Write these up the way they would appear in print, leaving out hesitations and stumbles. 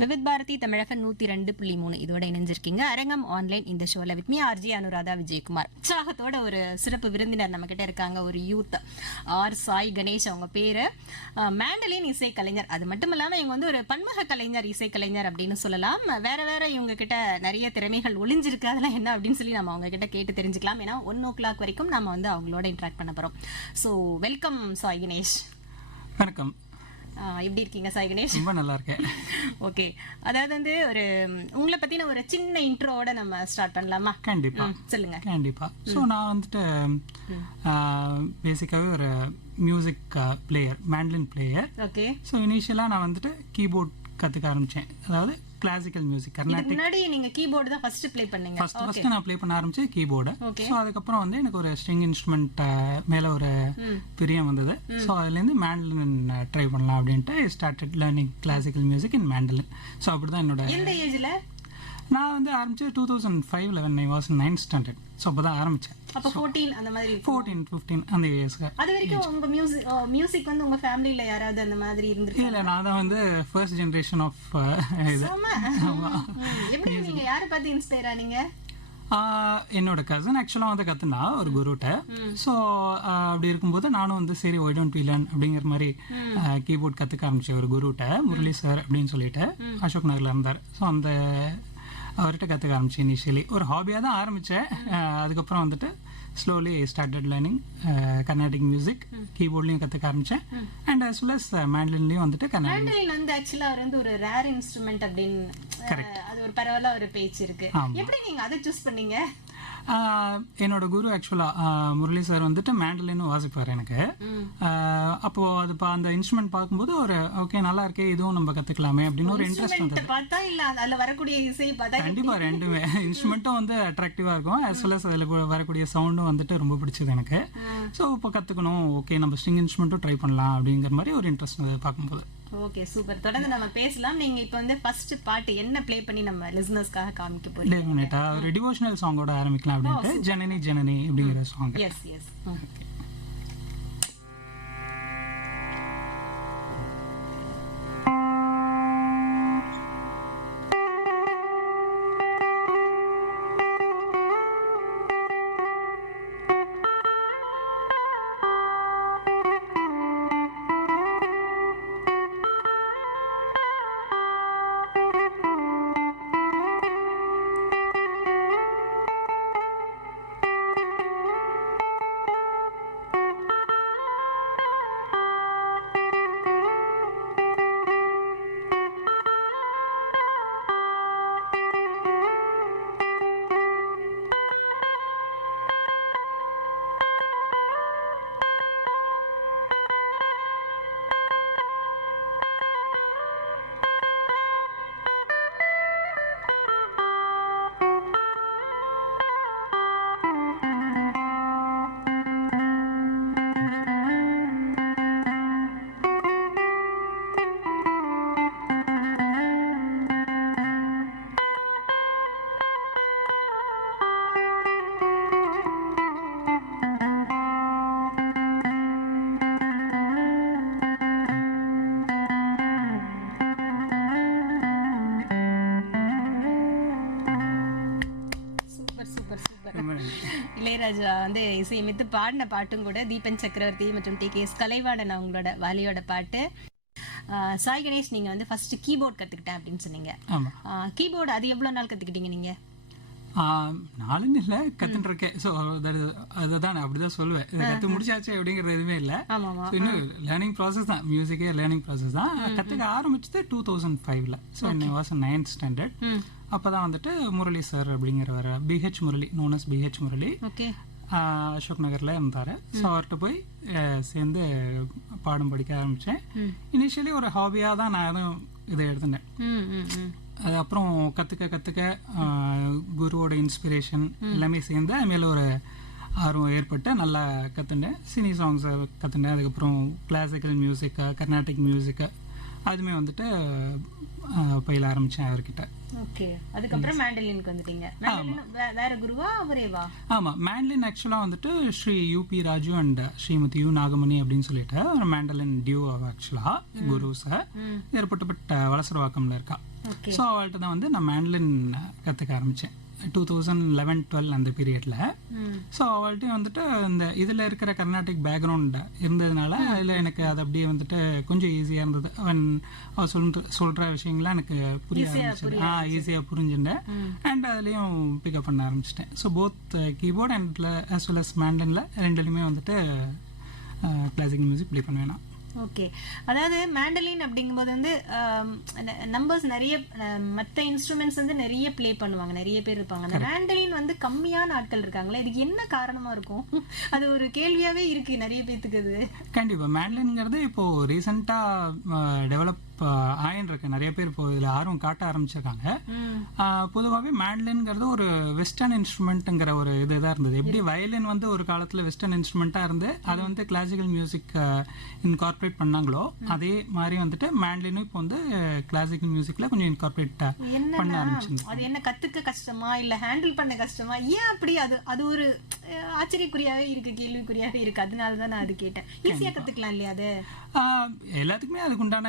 விவித் பாரதி தமிழகம் 102.3 இதோட இணைஞ்சிருக்கீங்க. அரங்கம் ஆன்லைன் இந்த ஷோல with me RG Anuradha Vijayakumar. உற்சாகத்தோட ஒரு சிறப்பு விருந்தினர் நம்ம கிட்ட இருக்காங்க. ஒரு யூத் ஆர் சாய் கணேஷ் அவங்க பேரு. மேண்டலின் இசைக்கலைஞர். அது மட்டும் இல்லாம இவங்க வந்து ஒரு பன்முக கலைஞர், இசைக்கலைஞர் அப்படின்னு சொல்லலாம். வேற வேற இவங்க கிட்ட நிறைய திறமைகள் ஒளிஞ்சிருக்கு. அதெல்லாம் என்ன அப்படின்னு சொல்லி நம்ம அவங்க கிட்ட கேட்டு தெரிஞ்சுக்கலாம். ஏன்னா 1 o'clock வரைக்கும் நம்ம வந்து அவங்களோட இன்ட்ராக்ட் பண்ண போறோம். So welcome Sai Ganesh. வணக்கம். எப்படி இருக்கீங்க சாய் கணேஷ்? ரொம்ப நல்லா இருக்கேன். ஓகே, அதாவது வந்து ஒரு உங்களை பத்தின ஒரு சின்ன இன்ட்ரோவோட நம்ம ஸ்டார்ட் பண்ணலாமா? கண்டிப்பா சொல்லுங்க. கண்டிப்பா. ஸோ நான் வந்துட்டு பேசிக்காவே ஒரு music player, mandolin player. Okay. So இனிஷியலாக நான் வந்துட்டு கீபோர்ட் கற்றுக்க ஆரம்பித்தேன். அதாவது கிளாசிக்கல் மியூசிக், கர்நாடிக். முன்னாடி நீங்க கீபோர்டு தான் ஃபர்ஸ்ட் ப்ளே பண்ணீங்க? ஃபர்ஸ்ட் நான் ப்ளே பண்ண ஆரம்பிச்சேன் கீபோர்டு. ஓகே. ஸோ அதுக்கப்புறம் வந்து எனக்கு ஒரு ஸ்ட்ரிங் இன்ஸ்ட்ருமெண்ட் மேலே ஒரு பிரியம் வந்தது. ஸோ அதுலேருந்து மேண்ட்லின் ட்ரை பண்ணலாம் அப்படின்ட்டு ஸ்டார்டட் லேர்னிங் கிளாசிக்கல் மியூசிக் இன் மேண்ட்லின். ஸோ அப்படி தான் என்னோட. எந்த ஏஜ்ல? நான் வந்து ஆரம்பிச்சது 2005 when I was in 9th standard. So அப்போ தான் ஆரம்பித்தேன். அப்போ 14 அந்த மாதிரி? 14, 15 அந்த இயர்ஸ்க்கு. அது வரைக்கும் உங்க மியூசிக் வந்து உங்க ஃபேமிலியில யாராவது அந்த மாதிரி இருந்திருக்கு? இல்லை, நான் தான் வந்து ஃபர்ஸ்ட் ஜெனரேஷன் ஆஃப் இது. எப்படி நீங்க யாரை பார்த்து இன்ஸ்பயர் ஆனீங்க? என்னோட கசன் ஆக்சுவலாக வந்து கற்றுனா ஒரு குருட்ட. ஸோ அப்படி இருக்கும்போது நானும் வந்து சரி ஒய் டோன்ட் வி லேர்ன் அப்படிங்கிற மாதிரி கீபோர்ட் கற்றுக்க ஆரம்பிச்சேன் ஒரு குருட்ட, முரளி சார் அப்படின்னு சொல்லிட்டு அசோக் நகரில் இருந்தார். ஸோ அந்த அவர்கிட்ட கற்றுக்க ஆரம்பிச்சேன். இனிஷியலி ஒரு ஹாபியாக தான் ஆரம்பித்தேன். அதுக்கப்புறம் வந்துட்டு slowly started learning Carnatic music. கீபோர்ட்லையும் கற்றுக்க ஆரம்பித்தேன். அண்ட் அஸ் வெல் அஸ் மேண்ட்லின்லையும் வந்துட்டு கர்நாடிக். மேண்டலின் வந்து ஆக்சுவலாக அவர் வந்து ஒரு ரேர் இன்ஸ்ட்ருமெண்ட் அப்படின்னு அது ஒரு பரவாயில்ல ஒரு பேச்சு இருக்கு. எப்படி நீங்க அதை சூஸ் பண்ணீங்க? என்னோட குரு ஆக்சுவலாக முரளி சார் வந்துட்டு மேண்டலின்னு வாசிப்பார் எனக்கு. அப்போ அது அந்த இன்ஸ்ட்ருமெண்ட் பார்க்கும்போது ஒரு ஓகே நல்லா இருக்கே, இதுவும் நம்ம கற்றுக்கலாமே அப்படின்னு ஒரு இன்ட்ரெஸ்ட் வந்தது. பார்த்தா இல்ல அதில் வரக்கூடிய இசை பார்த்தா கண்டிப்பா ரெண்டுமே இன்ஸ்ட்ருமெண்ட்டும் வந்து அட்ராக்டிவாக இருக்கும், as well as அதில் வரக்கூடிய சவுண்டும் வந்துட்டு ரொம்ப பிடிச்சது எனக்கு. ஸோ இப்போ கற்றுக்கணும், ஓகே நம்ம ஸ்ட்ரிங் இன்ஸ்ட்ருமெண்ட்டும் ட்ரை பண்ணலாம் அப்படிங்கிற மாதிரி ஒரு இன்ட்ரெஸ்ட் அதை பார்க்கும்போது. Okay, super. தொடர்ந்து நம்ம பேசலாம். நீங்க இப்போ வந்து ஃபர்ஸ்ட் பாட்டு என்ன ப்ளே பண்ணி நம்ம லிசனர்ஸ்க்காக காமிக்க போறீங்க? ஒரு டிவோஷனல் சாங்கோட ஆரம்பிக்கலாம் அப்படின்ட்டு ஜனனி ஜனனி அப்படிங்கிற சாங். S S. இளையராஜா வந்து இசையமைத்து பாடின பாட்டும் கூட தீபன் சக்கரவர்த்தி மற்றும் டி.கே.எஸ். கலைவாணன் அவங்களோட வாலியோட பாட்டு. சாய் கணேஷ், நீங்க வந்து ஃபர்ஸ்ட் கீபோர்ட் கத்துக்கிட்டேன் அப்படின்னு சொன்னீங்க. கீபோர்டு அது எவ்வளவு நாள் கத்துக்கிட்டீங்க நீங்க? நாலுன்னு இல்லை, கத்துட்டு இருக்கேன். ஸோ அதுதான் அப்படிதான் சொல்லுவேன். இதை கற்று முடிச்சாச்சு அப்படிங்கிறது எதுவுமே இல்லை. இன்னும் லேர்னிங் ப்ராசஸ் தான், மியூசிக்கே லேர்னிங் ப்ராசஸ் தான். கற்றுக்க ஆரம்பிச்சது 2005. ஸோ என்னை வாஸ் 9th standard. அப்போதான் வந்துட்டு முரளி சார் அப்படிங்கிறவர், P H Murali, known as P H Murali, Ashok நகரில் இருந்தார். ஸோ அவர்கிட்ட போய் சேர்ந்து பாடம் படிக்க ஆரம்பித்தேன். இனிஷியலி ஒரு ஹாபியாக தான் நான் எதுவும் இதை எடுத்துட்டேன். அது அப்புறம் கற்றுக்க குருவோட இன்ஸ்பிரேஷன் எல்லாமே சேர்ந்து அது மேலே ஒரு ஆர்வம் ஏற்பட்டு நல்லா கற்றுனேன். சினி சாங்ஸை கற்றுனேன். அதுக்கப்புறம் கிளாசிக்கல் மியூசிக்கு, கர்நாடிக் மியூசிக்கு அதுவுமே வந்துட்டு பயில ஆரம்பிச்சேன் அவர்கிட்ட. ஓகே, அதுக்கப்புறம் மேண்டலினுக்கு வந்துட்டீங்க. மேண்டலின் வேற குருவா அவரேவா? ஆமா, மேண்டலின் ஆக்சுவலா வந்துட்டு Shri UP Raju and Shrimati U Nagamani அப்படின்னு சொல்லிட்டு ஒரு மேண்டலின் டியூ ஆக்சுவலா குருஸ் ஏற்பட்டப்பட்ட வலசரவாக்கம்ல இருக்கா. ஸோ அவள்கிட்ட தான் வந்து நான் மேண்டலின் கற்றுக்க ஆரம்பித்தேன் 2011-12 அந்த பீரியட்ல. ஸோ அவள்கிட்டையும் வந்துட்டு இந்த இதில் இருக்கிற கர்நாடிக் பேக்ரவுண்ட் இருந்ததுனால அதில் எனக்கு அது அப்படியே வந்துட்டு கொஞ்சம் ஈஸியாக இருந்தது. அவள் சொல்கிற விஷயங்கள்லாம் எனக்கு புரிய ஆரம்பிச்சது. ஈஸியாக புரிஞ்சுட்டேன். அண்ட் அதுலேயும் பிக்கப் பண்ண ஆரம்பிச்சிட்டேன். So both keyboard and as well as மேண்டலின்ல ரெண்டுலையுமே வந்துட்டு கிளாசிக்கல் மியூசிக் ப்ளே பண்ணுவேன் நான். ஓகே, அதாவது மேண்டலின் அப்படிங்கும்போது வந்து நம்பர்ஸ் நிறைய, மற்ற இன்ஸ்ட்ருமெண்ட்ஸ் வந்து நிறைய ப்ளே பண்ணுவாங்க, நிறைய பேர் இருப்பாங்க. அந்த மேண்டலின் வந்து கம்மியான ஆட்கள் இருக்காங்களே, இதுக்கு என்ன காரணமா இருக்கும்? அது ஒரு கேள்வியாவே இருக்கு நிறைய பேத்துக்கு. அது கண்டிப்பா மேண்டலின்ங்கிறது இப்போ ரீசெண்டா டெவலப் ஆயின்னு இருக்கு. நிறைய பேர் இப்போ இதுல ஆர்வம் காட்ட ஆரம்பிச்சிருக்காங்க. பொதுவாகவே மேண்டலின்ங்கிறது ஒரு வெஸ்டர்ன் இன்ஸ்ட்ருமெண்ட்ங்கிற ஒரு இதுதான் இருந்தது. எப்படி வயலின் வந்து ஒரு காலத்துல வெஸ்டர்ன் இன்ஸ்ட்ருமெண்டா இருந்து அதை வந்து கிளாசிக்கல் மியூசிக் இன்கார்பரேட் பண்ணாங்களோ, அதே மாதிரி வந்துட்டு மேண்டலினும் இப்போ வந்து கிளாசிக்கல் மியூசிக்ல கொஞ்சம் இன்கார்பரேட் பண்ண ஆரம்பிச்சிருந்தோம். அது என்ன கத்துக்க கஷ்டமா இல்ல ஹேண்டில் பண்ண கஷ்டமா, ஏன் அப்படி? அது ஒரு ஆச்சரியக்குறியாவே இருக்கு, கேள்விக்குறியாவே இருக்கு. அதனாலதான் நான் அது கேட்டேன். ஈஸியா கத்துக்கலாம் இல்லையா அது? எல்லாத்துக்குமே அதுக்கு உண்டான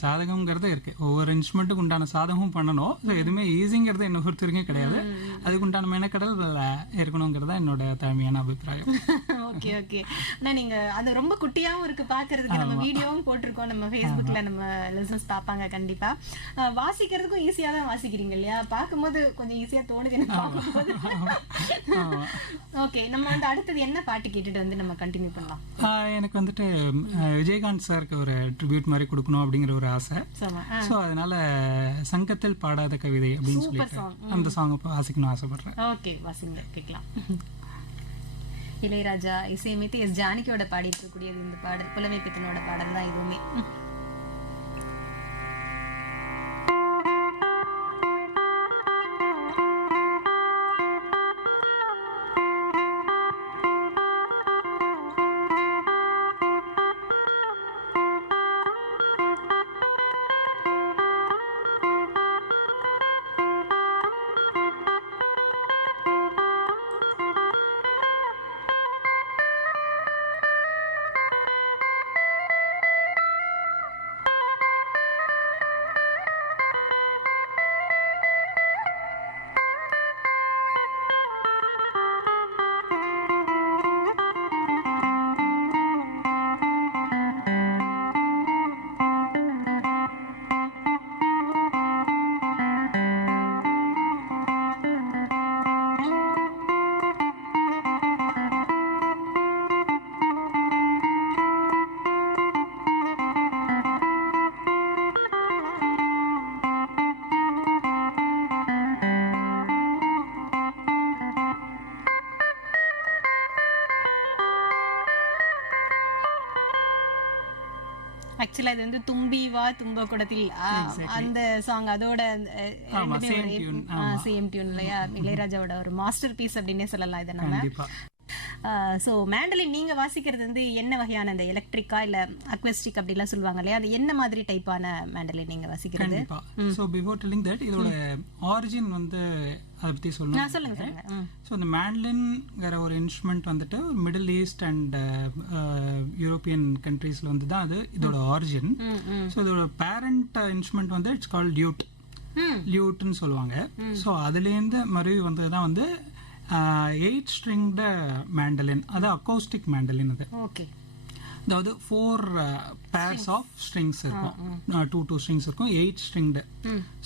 சாதகம்ங்கிறது இருக்கு. ஒவ்வொரு இன்ஸ்ட்ருமெண்ட்டுக்கு உண்டான சாதகமும் பண்ணணும். எதுவுமே ஈஸிங்கிறது என்ன ஒருத்தருக்கும் கிடையாது. அதுக்கு உண்டான மெனக்கடல் இருக்கணுங்கிறதா என்னோட தாழ்மையான அபிப்பிராயம். Okay okay. ஆனா நீங்க அது ரொம்ப குட்டியாவும் இருக்கு பாக்குறதுக்கு. நம்ம வீடியோவும் போட்டிருக்கோம், நம்ம ஃபேஸ்புக்ல நம்ம லிசனர்ஸ் பாப்பாங்க கண்டிப்பா. வாசிக்கிறதுக்கும் ஈஸியா தான் வாசிக்கிறீங்க இல்லையா? பார்க்கும்போது கொஞ்சம் ஈஸியா தோணுது எனக்கு பார்க்கும்போது. ஓகே, நம்ம வந்து அடுத்தது என்ன பாட்டு கேட்டுட்டு வந்து நம்ம கண்டினியூ பண்ணலாம்? எனக்கு வந்துட்டு விஜயகாந்த் சாருக்கு ஒரு ட்ரிபியூட் மாதிரி கொடுக்கணும் அப்படிங்கிற ஒரு ஆசை. ஸோ அதனால சங்கத்தில் பாடாத கவிதை அப்படின்னு சொல்லிட்டு அந்த சாங் வாசிக்கணும் ஆசைப்படுறேன். ஓகே, வாசிங்க, கேட்கலாம். இளையராஜா இசையமைத்து எஸ் ஜானகியோட பாடி இருக்கக்கூடியது இந்த பாடல். புலமை பித்தனோட பாடல் தான் இதுவுமே. ஆக்சுவலா இது வந்து தும்பி வா தும்ப குடத்தில் அந்த சாங், அதோட சேம் டியூன் இல்லையா? இளையராஜாவோட ஒரு மாஸ்டர் பீஸ் அப்படின்னே சொல்லலாம் இதை நம்ம. ஸோ மேண்டலின் நீங்க வாசிக்கிறது வந்து என்ன வகையான, அந்த எலக்ட்ரிக்கா இல்ல அக்வஸ்டிக் அப்படிலாம் சொல்லுவாங்க இல்லையா? அது என்ன மாதிரி டைப்பான மேண்டலின் நீங்க வாசிக்கிறது? ஸோ பிஃபோர் டெல்லிங் தட் இதோட ஆரிஜின் வந்து அதை பற்றி சொல்லணும். சொல்லுங்க. ஸோ இந்த மேண்டலின்ங்கிற ஒரு இன்ஸ்ட்ருமெண்ட் வந்துட்டு மிடில் ஈஸ்ட் அண்ட் யூரோப்பியன் கண்ட்ரீஸ்ல வந்து தான் அது இதோட ஆரிஜின். ஸோ இதோட பேரண்ட் இன்ஸ்ட்ருமெண்ட் வந்து இட்ஸ் கால்ட் லியூட்னு சொல்லுவாங்க. ஸோ அதுலேருந்து மறுபடி வந்தது தான் வந்து 8 stringed மேண்டலின், அது அக்கோஸ்டிக் மேண்டலின். அது அதாவது 4 pairs ஆஃப் ஸ்ட்ரிங்ஸ் இருக்கும், 2 strings இருக்கும், 8 stringed.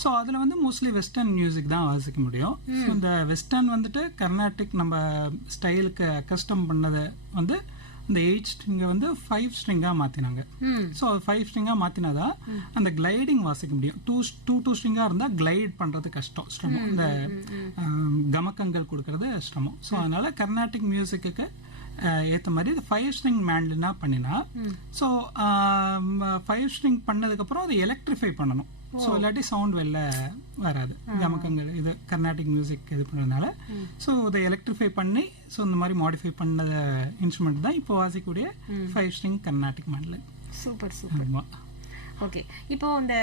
ஸோ அதில் வந்து மோஸ்ட்லி வெஸ்டர்ன் மியூசிக் தான் வாசிக்க முடியும். ஸோ இந்த வெஸ்டர்ன் வந்துட்டு கர்நாடிக் நம்ம ஸ்டைலுக்கு அக்கஸ்டம் பண்ணதை வந்து இந்த 8 string வந்து 5 string-ஆ மாத்தினாங்க. ஸோ 5 string-ஆ மாத்தினாதான் அந்த கிளைடிங் வாசிக்க முடியும். 2 string-ஆ இருந்தா கிளைட் பண்றது கஷ்டம், சிரமம். இந்த கமக்கங்கள் கொடுக்கறது சிரமம். ஸோ அதனால கர்நாடிக் மியூசிக்கு ஏற்ற மாதிரி 5 string மேண்டலினா பண்ணினா, ஸோ 5 string பண்ணதுக்கப்புறம் அதை எலக்ட்ரிஃபை பண்ணணும். ஸோ இல்லாட்டி சவுண்ட் வெளில வராது. கமக்கங்கள் இது கர்நாடிக் மியூசிக் இது பண்ணுறதுனால ஸோ இதை எலக்ட்ரிஃபை பண்ணி ஸோ இந்த மாதிரி மாடிஃபை பண்ண இன்ஸ்ட்ருமெண்ட் தான் இப்போ வாசிக்கக்கூடிய 5 string Carnatic mandolin. Super super. Okay. இப்போ இந்த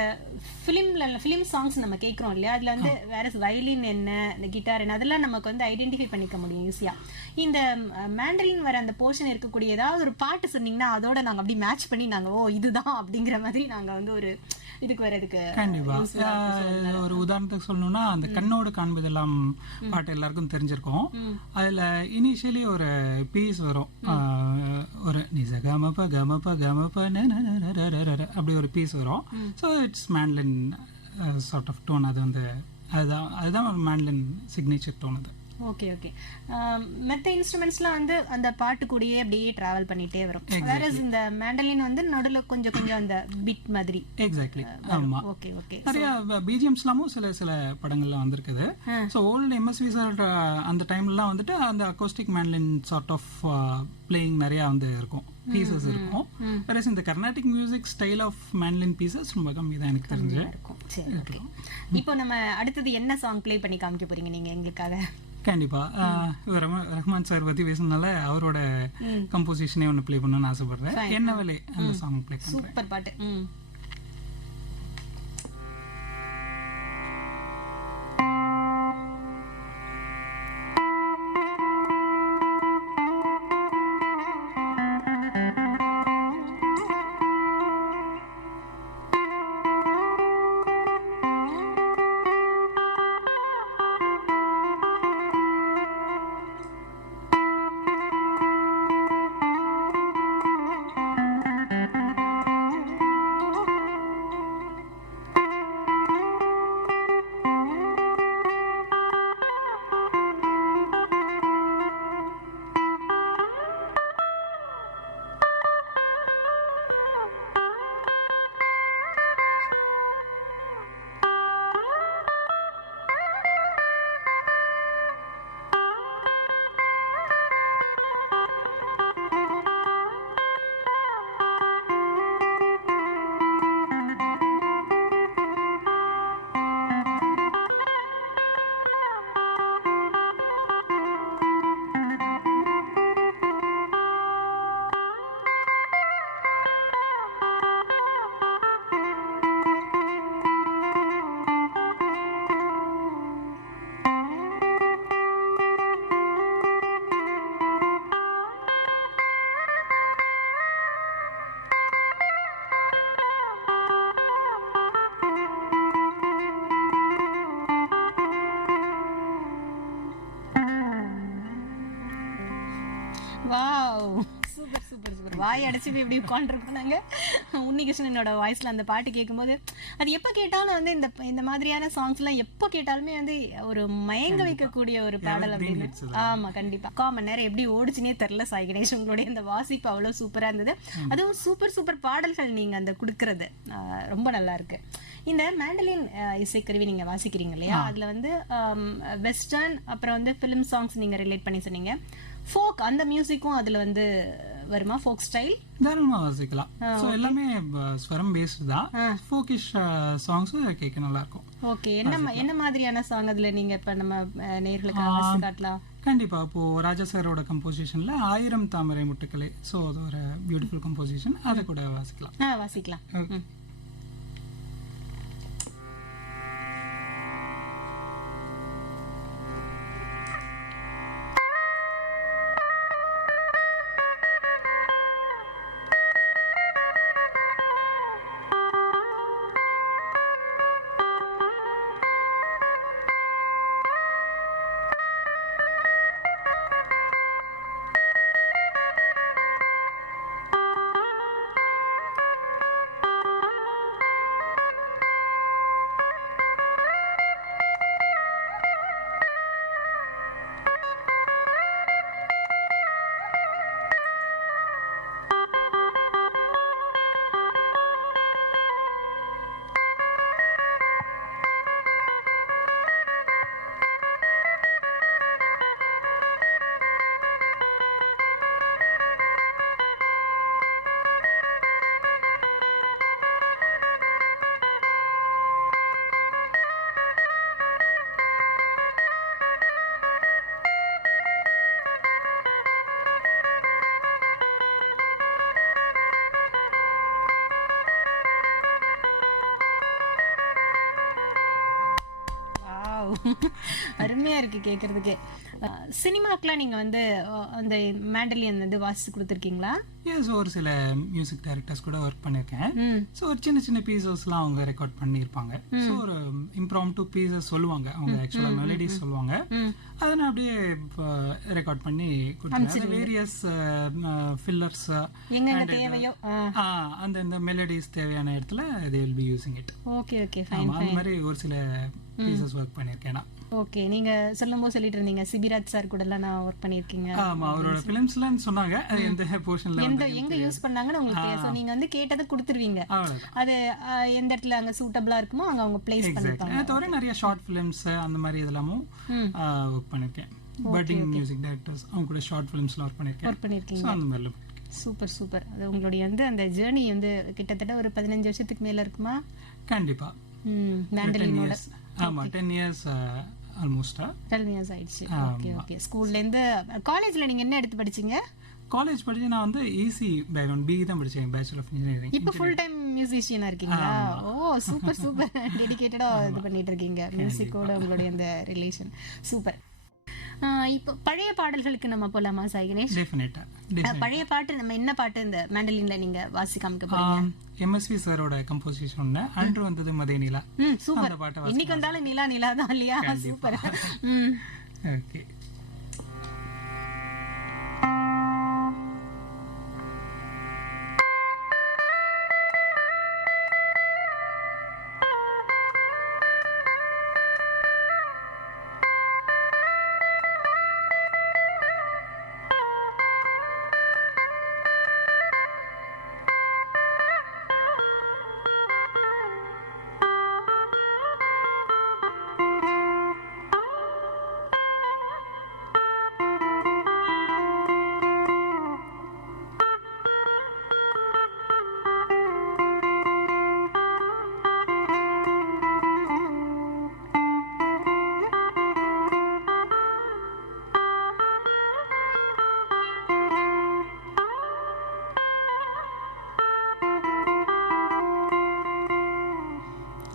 ஃபிலிம் சாங்ஸ் நம்ம கேட்குறோம் இல்லையா, அதில் வந்து வேற வயலின் என்ன, இந்த கிட்டார் என்ன, அதெல்லாம் நமக்கு வந்து ஐடென்டிஃபை பண்ணிக்க முடியும் ஈஸியா. இந்த மேண்டலின் வர அந்த போர்ஷன் இருக்கக்கூடிய ஏதாவது ஒரு பாட்டு சொன்னீங்கன்னா அதோட நாங்கள் அப்படி மேட்ச் பண்ணி நாங்கள் ஓ இதுதான் அப்படிங்கிற மாதிரி நாங்கள் வந்து ஒரு இதுக்கு வரதுக்கு. கண்டிப்பா. ஒரு உதாரணத்துக்கு சொல்லணும்னா அந்த கண்ணோடு காண்பதெல்லாம் பாட்டு எல்லாருக்கும் தெரிஞ்சிருக்கும். அதுல இனிஷியலி ஒரு பீஸ் வரும், ஒரு நிச கமப கமப கமப அப்படி ஒரு பீஸ் வரும். So it's mandolin sort of tone. அது வந்து அதுதான் ஒரு மேண்ட்லின் சிக்னேச்சர் டோன் அது. Okay okay. மற்ற இன்ஸ்ட்ருமெண்ட்ஸ்லாம் வந்து அந்த பாட்டு கூடயே அப்படியே டிராவல் பண்ணிட்டே வரும். வேற இந்த மேண்டலின் வந்து நடுவில் கொஞ்சம் கொஞ்சம் அந்த பீட் மாதிரி. எக்ஸாக்ட்லி. ஆமா. Okay okay. நிறைய பிஜிஎம்ஸ்லாமும் சில படங்கள்ல வந்திருக்குது. ஸோ ஓல்டு எம்எஸ்வி சார் அந்த டைம்லாம் வந்துட்டு அந்த acoustic mandolin sort of playing நிறைய வந்து இருக்கும், பீசஸ் இருக்கும். வேற இந்த Carnatic music style of mandolin pieces ரொம்ப கம்மி தான் எனக்கு தெரிஞ்சு இருக்கும். சரி ஓகே. இப்போ நம்ம அடுத்தது என்ன சாங் ப்ளே பண்ணி காமிக்க போறீங்க நீங்க எங்களுக்காக? கண்டிப்பா. ரஹ்மான் சார் பத்தி பேசுனால அவரோட கம்போசிஷனே ஒன்று ப்ளே பண்ணணும்னு ஆசைப்படுறேன். என்ன வேலை அந்த சாங் ப்ளே பண்றேன். சூப்பர் பாட்டு. Wow, super super super. வாய் அடைச்சி போய் இப்படி உட்காந்துருக்கோம் உன்னிகிருஷ்ணனோட வாய்ஸ்ல அந்த பாட்டு கேட்கும்போது அது எப்போ கேட்டாலும் வந்து இந்த மாதிரியான சாங்ஸ்லாம் எப்போ கேட்டாலுமே வந்து ஒரு மயங்க வைக்கக்கூடிய ஒரு பாடல் அப்படின்னு. ஆமா கண்டிப்பா. 3/4 மணி நேரம் எப்படி ஓடிச்சுனே தெரியல சாய் கணேஷ். உங்களுடைய அந்த வாசிப்பு அவ்வளவு சூப்பரா இருந்தது. அதுவும் சூப்பர் சூப்பர் பாடல்கள் நீங்க அந்த கொடுக்கறது ரொம்ப நல்லா இருக்கு. இந்த மேண்டலின் இசைக்கருவி நீங்க வாசிக்கிறீங்க இல்லையா, அதுல வந்து வெஸ்டர்ன் அப்புறம் வந்து ஃபிலிம் சாங்ஸ் நீங்க ரிலேட் பண்ணி சொன்னீங்க. ஃபோக் அந்த மியூசிக்கும் அதுல வந்து வருமா? ஃபோக் ஸ்டைல் தாராளமா வாசிக்கலாம். ஸோ எல்லாமே ஸ்வரம் பேஸ்டு தான். ஃபோக்கிஷ் சாங்ஸும் கேட்க நல்லா இருக்கும். ஓகே. என்ன மாதிரியான சாங் அதுல நீங்க இப்ப நம்ம நேயர்களுக்கு வாசி காட்டலாம்? கண்டிப்பா. இப்போ ராஜா சாரோட கம்போசிஷன்ல 1000 தாமரை முட்டுக்களே, ஸோ அது ஒரு பியூட்டிஃபுல் கம்போசிஷன், அதை கூட வாசிக்கலாம். வாசிக்கலாம். வாவ், அருமையா இருக்கு கேக்குறதுக்கு. சினிமாக்கெல்லாம் நீங்க வந்து அந்த மேண்டலின் வந்து வாசிச்சு கொடுத்துருக்கீங்களா? எஸ், ஒரு சில மியூசிக் டைரக்டர்ஸ் கூட ஒர்க் பண்ணியிருக்கேன். ஸோ ஒரு சின்ன சின்ன பீசஸ்லாம் அவங்க ரெக்கார்ட் பண்ணியிருப்பாங்க. ஸோ ஒரு இம்ப்ராம்ப்டு பீசஸ் சொல்லுவாங்க, அவங்க ஆக்சுவலாக மெலடிஸ் சொல்லுவாங்க, அதை நான் அப்படியே ரெக்கார்ட் பண்ணி கொடுத்தேன். வேரியஸ் ஃபில்லர்ஸ் அந்த மெலடிஸ் தேவையான இடத்துல they will be using it. Okay okay fine. அந்த மாதிரி ஒரு சில பீசஸ் ஒர்க் பண்ணியிருக்கேன் நான். ஓகே, நீங்க சொல்லும்போது சொல்லிட்டு இருந்தீங்க சிபிராஜ் சார் கூட எல்லாம் நான் ஒர்க் பண்ணிருக்கீங்க. ஆமா, அவரோட ஃபிலிம்ஸ்லாம் சொன்னாங்க. அது எந்த போர்ஷன்ல எங்க யூஸ் பண்ணாங்கன்னு உங்களுக்கு தெரியும். சோ நீங்க வந்து கேட்டதை கொடுத்துருவீங்க. அது எந்த இடத்துல அங்க சூட்டபிளா இருக்குமோ அங்க அவங்க பிளேஸ் பண்ணிருப்பாங்க. அது தவிர நிறைய ஷார்ட் ஃபிலிம்ஸ் அந்த மாதிரி இதெல்லாமும் ஒர்க் பண்ணிருக்கேன். பட்டிங் மியூசிக் டைரக்டர்ஸ் அவங்க கூட ஷார்ட் ஃபிலிம்ஸ்ல ஒர்க் பண்ணிருக்கீங்க. சோ அந்த மாதிரி சூப்பர் சூப்பர். அது உங்களுடைய வந்து அந்த ஜர்னி வந்து கிட்டத்தட்ட ஒரு 15 வருஷத்துக்கு மேல இருக்குமா? கண்டிப்பா. மேண்டலினோட ஆமா 10 இயர்ஸ் ஆல்மோஸ்ட் 12 இயர்ஸ் ஆயிடுச்சு. Okay okay. ஸ்கூல்ல இருந்து காலேஜ்ல நீங்க என்ன எடுத்து படிச்சீங்க? காலேஜ் படிச்சு நான் வந்து ஈசி பேக்ரவுண்ட் பிஇ தான் படிச்சேன், பேச்சுலர் ஆஃப் இன்ஜினியரிங். இப்போ ஃபுல் டைம் மியூசிஷியனா இருக்கீங்களா? ஓ சூப்பர் சூப்பர். டெடிகேட்டடா இது பண்ணிட்டு இருக்கீங்க மியூசிக்கோட உங்களுடைய அந்த ரிலேஷன். சூப்பர். இப்போ பழைய பாடல்களுக்கு நம்ம போலாமா சாய் கணேஷ்? டெஃபினட்டா. பழைய பாட்டு நம்ம என்ன பாட்டு இந்த மேண்டலின்ல நீங்க வாசி காமிக்க போறீங்க? எம்எஸ்வி சாரோட கம்போசிஷன் அன்று வந்தது மதே நிலா. சூப்பர். இன்னைக்கு வந்தாலும் நிலா நிலா தான் இல்லையா? சூப்பர். ஓகே.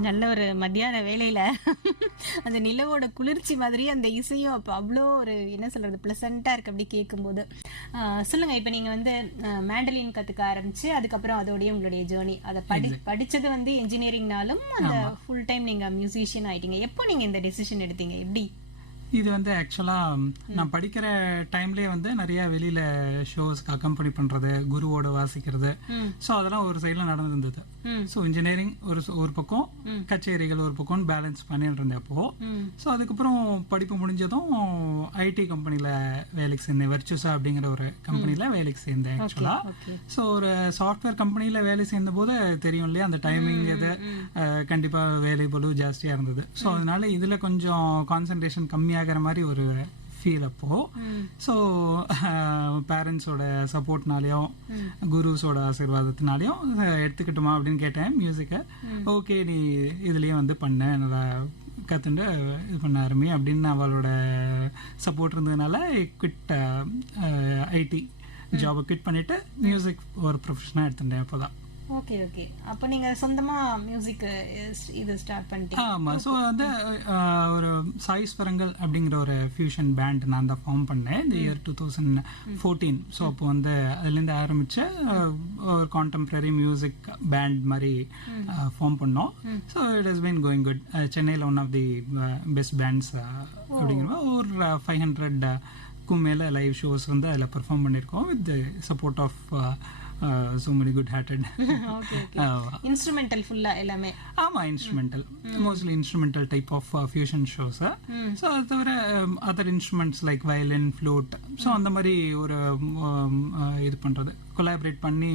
நல்ல ஒரு மத்தியான வேலையில அந்த நிலவோட குளிர்ச்சி மாதிரி அந்த இசையும் அப்போ அவ்வளோ ஒரு என்ன சொல்றது பிளசண்டா இருக்கு அப்படி கேட்கும்போது. சொல்லுங்க, இப்போ நீங்க வந்து மேண்டலின் கத்துக்க ஆரம்பிச்சு அதுக்கப்புறம் அதோடய உங்களுடைய ஜேர்னி, அதை படிச்சது வந்து இன்ஜினியரிங்னாலும் அந்த ஃபுல் டைம் நீங்க மியூசிஷியன் ஆயிட்டீங்க. எப்போ நீங்க இந்த டெசிஷன் எடுத்தீங்க? எப்படி? இது வந்து ஆக்சுவலா நான் படிக்கிற டைம்லயே வந்து நிறைய வெளியில ஷோஸ்க்கு அக்கம்பெனி பண்றது, குருவோட வாசிக்கிறது, ஸோ அதெல்லாம் ஒரு சைட்ல நடந்திருந்தது. ஸோ இன்ஜினியரிங் ஒரு பக்கம், கச்சேரிகள் ஒரு பக்கம் பேலன்ஸ் பண்ணிட்டு இருந்தேன் அப்போ. ஸோ அதுக்கப்புறம் படிப்பு முடிஞ்சதும் ஐடி கம்பெனில வேலைக்கு சேர்ந்தேன். வெர்ச்சுசா அப்படிங்கிற ஒரு கம்பெனில வேலைக்கு சேர்ந்தேன் ஆக்சுவலா. ஸோ ஒரு சாஃப்ட்வேர் கம்பெனில வேலை சேர்ந்த போது தெரியும் இல்லையா, அந்த டைமிங் இது கண்டிப்பா வேலை பளு ஜாஸ்தியா இருந்தது. ஸோ அதனால இதுல கொஞ்சம் கான்சென்ட்ரேஷன் கம்மியாகிற மாதிரி ஒரு ஃபீல் அப்போ. ஸோ பேரண்ட்ஸோட சப்போர்ட்னாலையும் குருஸோட ஆசீர்வாதத்தினாலையும் எடுத்துக்கிட்டுமா அப்படின்னு கேட்டேன் மியூசிக்கை. ஓகே, நீ இதுலயே வந்து பண்ண, நல்லா கற்றுண்டு இது பண்ண ஆரம்பி அப்படின்னு அவளோட சப்போர்ட் இருந்ததுனால குவிட் ஐடி ஜாபை குவிட் பண்ணிட்டு மியூசிக் ஒரு ப்ரொஃபஷனாக எடுத்துட்டேன் அப்போதான். Okay okay. அப்போ நீங்க சொந்தமா மியூசிக் இது ஸ்டார்ட் பண்ணிட்டீங்க? ஆமா. ஸோ வந்து ஒரு சாய் ஸ்வரங்கள் அப்படிங்கிற ஒரு ஃபியூஷன் பேண்ட் நான் தான் ஃபார்ம் பண்ணேன் இந்த இயர் 2014. ஸோ அப்போ வந்து அதுலேருந்து ஆரம்பிச்ச ஒரு கான்டெம்பரரி மியூசிக் பேண்ட் மாதிரி ஃபார்ம் பண்ணோம். So it is been going good. சென்னையில் one of the best bands அப்படிங்கிற ஒரு 500க்கும் மேலே லைவ் ஷோஸ் வந்து அதில் பெர்ஃபார்ம் பண்ணியிருக்கோம் with support of so many good hearted. Okay okay. Instrumental full எல்லாமே? ஆமா, instrumental, mostly instrumental type of fusion shows. So அது தவிர other instruments like violin, flute, so அந்த மாதிரி ஒரு இது பண்றது, கொலாபரேட் பண்ணி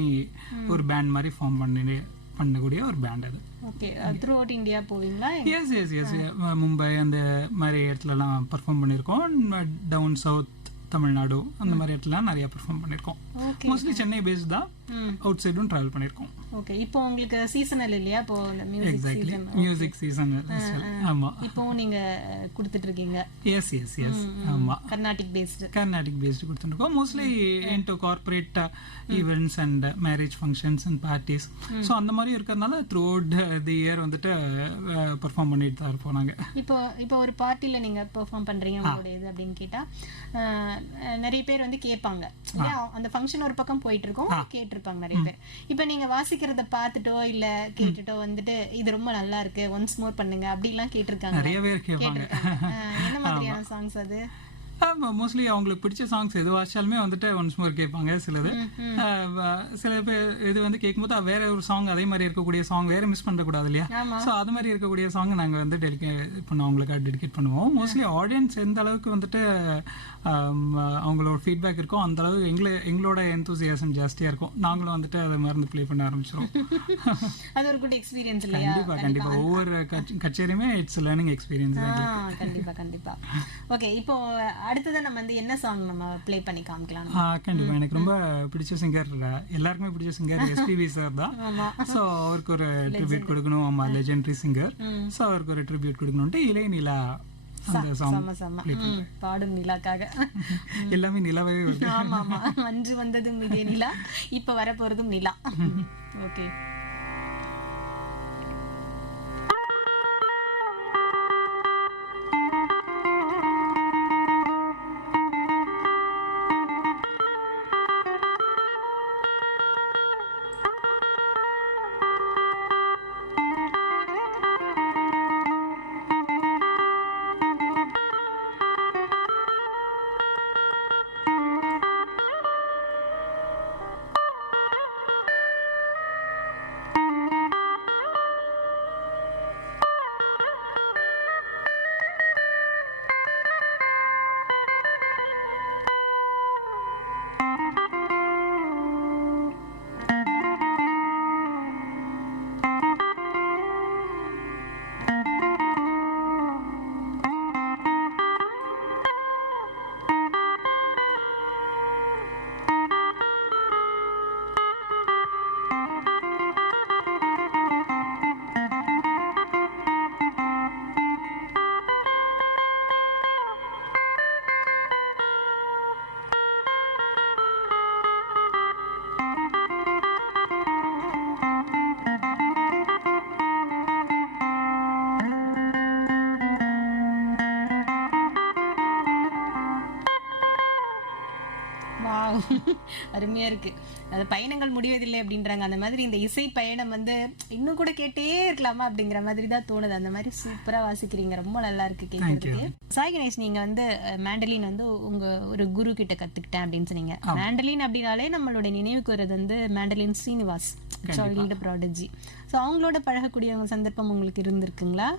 ஒரு பேண்ட் மாதிரி ஃபார்ம் பண்ணக்கூடிய ஒரு பேண்ட் அது. ஓகே. த்ரூ அவுட் இந்தியா போவீங்களா? Yes yes yes. மும்பை அந்த மாதிரி இடத்துலலாம் பர்ஃபார்ம் பண்ணியிருக்கோம். டவுன் சவுத் தமிழ்நாடு அந்த மாதிரி இடத்துல நிறைய பெர்ஃபார்ம் பண்ணியிருக்கோம். மோஸ்ட்லி சென்னை பேஸ்ட் தான், அவுட் சைடும் ட்ராவல் பண்ணியிருக்கோம். ஓகே, இப்போ உங்களுக்கு சீசனல் இல்லையா? இப்போ இந்த music exactly season. Music season. ஆமா, இப்போவும் நீங்க கொடுத்துட்டு இருக்கீங்க. Yes yes yes. ஆமா, கர்நாடிக் பேஸ்டு கொடுத்துட்டு இருக்கோம். Mostly into corporate events and marriage functions and parties. So அந்த மாதிரி இருக்கிறதுனால த்ரூ அவுட் தி இயர் வந்துட்டு பெர்ஃபார்ம் பண்ணிட்டு தான் இருப்போம் நாங்க. இப்போ ஒரு பார்ட்டில நீங்க பெர்ஃபார்ம் பண்றீங்க உங்களுடைய இது அப்படின்னு கேட்டா நிறைய பேர் வந்து கேட்பாங்க இல்லையா? அந்த ஃபங்க்ஷன் ஒரு பக்கம் போயிட்டு இருக்கோம், கேட்டிருப்பாங்க நிறைய பேர். இப்போ நீங்க வாசிக்கிறத பார்த்துட்டோ இல்ல கேட்டுட்டோ வந்துட்டு இது ரொம்ப நல்லா இருக்கு, ஒன்ஸ் மோர் பண்ணுங்க அப்படிலாம் கேட்டிருக்காங்க. நிறைய பேர் கேட்பாங்க. என்ன மாதிரியான சாங்ஸ் அது? மோஸ்ட்லி அவங்களுக்கு பிடிச்ச சாங்ஸ் எது வாசிச்சாலுமே வந்துட்டு ஒன்ஸ் மோர் கேட்பாங்க. சிலது சில பேர் இது வந்து கேட்கும்போது வேற ஒரு சாங் அதே மாதிரி இருக்கக்கூடிய சாங் வேற மிஸ் பண்ணக்கூடாது இல்லையா? ஸோ அது மாதிரி இருக்கக்கூடிய சாங் நாங்கள் வந்து அவங்களுக்கு டெடிகேட் பண்ணுவோம். மோஸ்ட்லி ஆடியன்ஸ் எந்த அளவுக்கு வந்துட்டு அவங்களோட ஃபீட்பேக் இருக்கும் அந்த அளவுக்கு எங்களோட எந்தூசியாசம் ஜாஸ்தியா இருக்கும். நாங்களும் வந்துட்டு அதை மறந்து ப்ளே பண்ண ஆரம்பிச்சிடும். அது ஒரு குட் எக்ஸ்பீரியன்ஸ் இல்லையா? கண்டிப்பா ஒவ்வொரு கச்சேரியுமே இட்ஸ் லேர்னிங் எக்ஸ்பீரியன்ஸ். கண்டிப்பா. ஓகே, இப்போ அடுத்தது நம்ம வந்து என்ன சாங் நம்ம ப்ளே பண்ணி காமிக்கலாம்? கண்டிப்பா எனக்கு ரொம்ப பிடிச்ச சிங்கர், எல்லாருக்குமே பிடிச்ச சிங்கர் எஸ்பிபி சார் தான். ஸோ அவருக்கு ஒரு ட்ரிபியூட் கொடுக்கணும். ஆமா, லெஜெண்டரி சிங்கர். ஸோ அவருக்கு ஒரு ட்ரிபியூட் கொடுக்கணும்ட்டு இளைய நிலா அந்த சாங் பாடும் நிலாக்காக. எல்லாமே நிலாவே வருது. ஆமா, அன்று வந்ததும் இதே நிலா, இப்ப வர போறதும் நிலா. ஓகே. அருமையா இருக்கு. அது பயணங்கள் முடிவதில்லை அப்படின்றாங்க. அந்த மாதிரி இந்த இசை பயணம் வந்து இன்னும் கூட கேட்டே இருக்கலாமா அப்படிங்கிற மாதிரி தான் தோணுது. அந்த மாதிரி சூப்பரா வாசிக்கிறீங்க, ரொம்ப நல்லா இருக்கு கேட்கறதுக்கு. சாய் கணேஷ், நீங்க வந்து மேண்டலின் வந்து உங்க ஒரு குரு கிட்ட கத்துக்கிட்டேன் அப்படின்னு சொன்னீங்க. மேண்டலின் அப்படின்னாலே நம்மளோட நினைவுக்கு வர்றது வந்து mandolin Srinivas, child prodigy. So அவங்களோட பழகக்கூடிய சந்தர்ப்பம் உங்களுக்கு இருந்திருக்குங்களா?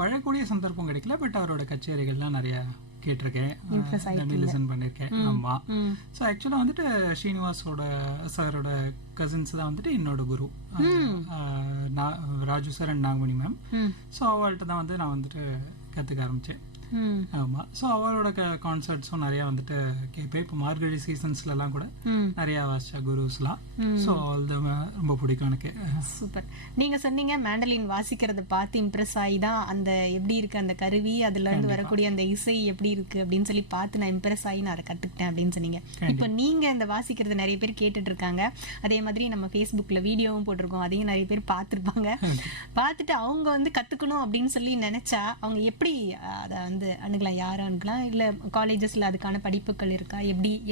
பழகக்கூடிய சந்தர்ப்பம் கிடைக்கல, பட் அவரோட கச்சேரிகள்லாம் நிறைய கேட்டிருக்கேன், லிசன் பண்ணியிருக்கேன். ஆமா. ஸோ ஆக்சுவலாக வந்துட்டு ஸ்ரீனிவாஸோட சாரோட கசின்ஸ் தான் வந்துட்டு என்னோட குரு, Raju sir and Nagamani ma'am. So அவள்கிட்ட தான் வந்து நான் வந்துட்டு கற்றுக்க ஆரம்பித்தேன். ஆமா. ஸோ அவரோட கான்சர்ட்ஸும் நிறைய வந்துட்டு கேட்பேன். இப்போ மார்கழி சீசன்ஸ்லாம் கூட நிறைய வாசிச்ச குருஸ்லாம். ஸோ ரொம்ப பிடிக்கும் எனக்கு. சூப்பர். நீங்க சொன்னீங்க மேண்டலின் வாசிக்கிறத பார்த்து இம்ப்ரெஸ் ஆகி தான் அந்த எப்படி இருக்கு அந்த கருவி, அதுல இருந்து வரக்கூடிய அந்த இசை எப்படி இருக்கு அப்படின்னு சொல்லி பார்த்து நான் இம்ப்ரெஸ் ஆகி நான் அதை கத்துக்கிட்டேன் அப்படின்னு சொன்னீங்க. இப்போ நீங்க இந்த வாசிக்கிறத நிறைய பேர் கேட்டுட்டு இருக்காங்க. அதே மாதிரி நம்ம ஃபேஸ்புக்ல வீடியோவும் போட்டிருக்கோம், அதையும் நிறைய பேர் பார்த்துருப்பாங்க. பார்த்துட்டு அவங்க வந்து கத்துக்கணும் அப்படின்னு சொல்லி நினைச்சா அவங்க எப்படி அதை வந்து அணுகலாம்? யாரும் அணுகலாம்? இல்ல காலேஜஸ்ல அதுக்கான படிப்புகள் இருக்கா?